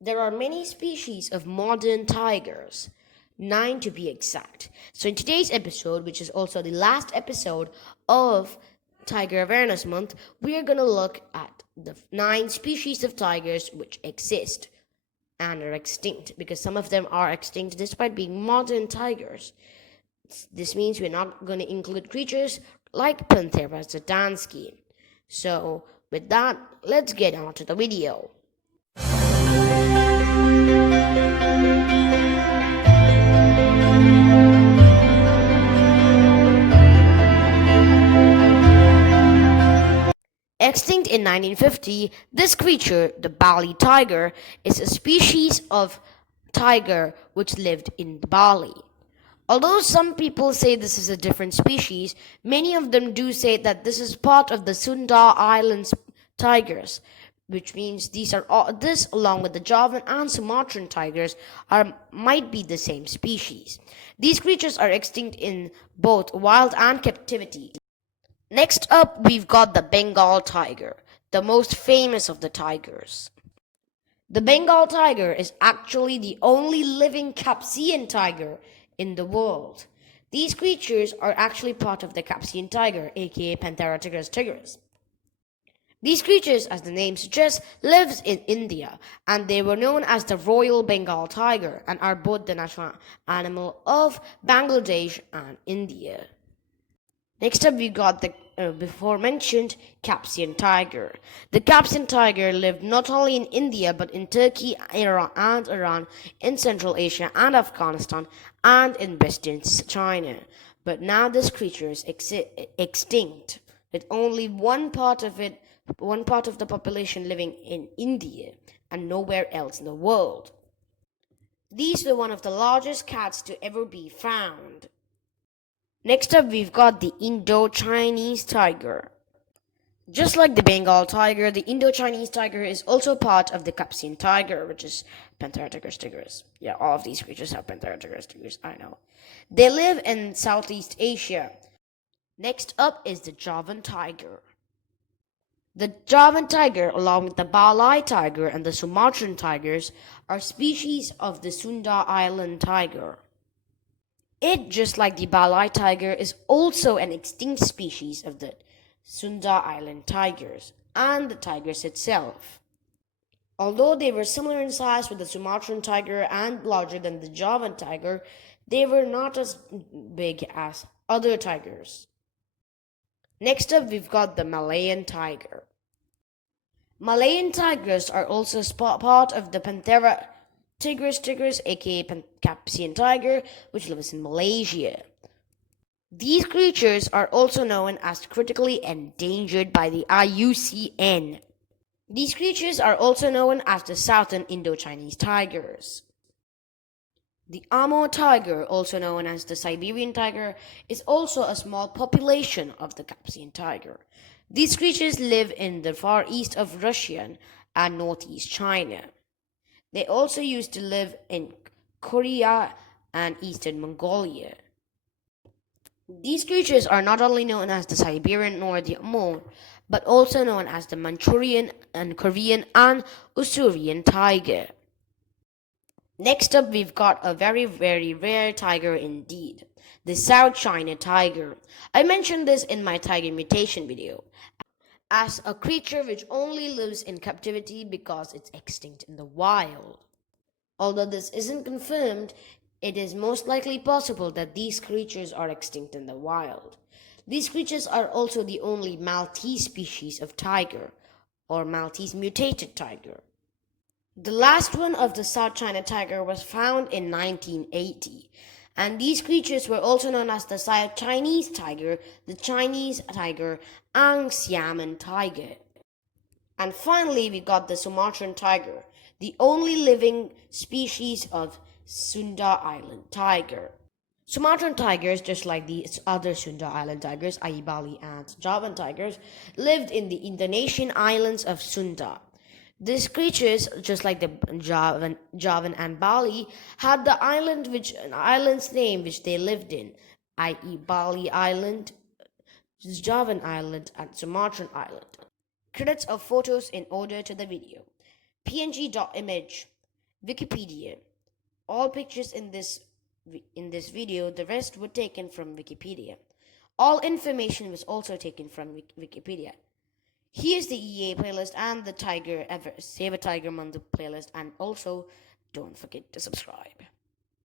There are many species of modern tigers, 9 to be exact. So, in today's episode, which is also the last episode of Tiger Awareness Month, we are going to look at the 9 species of tigers which exist and are extinct, because some of them are extinct despite being modern tigers. This means we're not going to include creatures like Panthera zadansky. So, with that, let's get on to the video. Extinct in 1950, this creature, the Bali tiger, is a species of tiger which lived in Bali. Although some people say this is a different species, many of them do say that this is part of the Sunda Islands tigers, which means this along with the Javan and Sumatran tigers might be the same species. These creatures are extinct in both wild and captivity. Next up, we've got the Bengal tiger, the most famous of the tigers. The Bengal tiger is actually the only living Capsian tiger in the world. These creatures are actually part of the Capsian tiger, aka Panthera tigris. These creatures, as the name suggests, lives in India, and they were known as the Royal Bengal tiger and are both the national animal of Bangladesh and India. Next up, we got the before mentioned Capsian tiger. The Capsian tiger lived not only in India but in Turkey, Iran, in Central Asia and Afghanistan, and in Western China. But now this creature is extinct, with only one part of the population living in India and nowhere else in the world. These were one of the largest cats to ever be found. Next up, we've got the Indo-Chinese tiger. Just like the Bengal tiger, the Indo-Chinese tiger is also part of the Capsian tiger, which is Panthera tigris. Yeah, all of these creatures have Panthera tigris, I know. They live in Southeast Asia. Next up is the Javan tiger. The Javan tiger, along with the Bali tiger and the Sumatran tigers, are species of the Sunda Island tiger. It, just like the Bali tiger, is also an extinct species of the Sunda Island tigers and the tigers itself. Although they were similar in size with the Sumatran tiger and larger than the Javan tiger, they were not as big as other tigers. Next up, we've got the Malayan tiger. Malayan tigers are also part of the Panthera tigris, aka Capsian tiger, which lives in Malaysia. These creatures are also known as critically endangered by the IUCN. These creatures are also known as the Southern Indo-Chinese tigers. The Amur tiger, also known as the Siberian tiger, is also a small population of the Capsian tiger. These creatures live in the far east of Russia and northeast China. They also used to live in Korea and eastern Mongolia. These creatures are not only known as the Siberian nor the Amur, but also known as the Manchurian and Korean and Usurian tiger. Next up, we've got a very, very rare tiger indeed, the South China tiger. I mentioned this in my tiger mutation video as a creature which only lives in captivity because it's extinct in the wild. Although this isn't confirmed, it is most likely possible that these creatures are extinct in the wild. These creatures are also the only Maltese species of tiger, or Maltese mutated tiger. The last one of the South China tiger was found in 1980. And these creatures were also known as the South Chinese tiger, the Chinese tiger, and Xiamen tiger. And finally, we got the Sumatran tiger, the only living species of Sunda Island tiger. Sumatran tigers, just like the other Sunda Island tigers, i.e. Bali and Javan tigers, lived in the Indonesian islands of Sunda. These creatures, just like the Javan and Bali, had the island's name which they lived in, i.e. Bali Island, Javan Island, and Sumatran Island. Credits of photos in order to the video. PNG.image, Wikipedia. All pictures in this video, the rest were taken from Wikipedia. All information was also taken from Wikipedia. Here's the EA playlist and the Tiger Ever Save a Tiger Month playlist, and also don't forget to subscribe.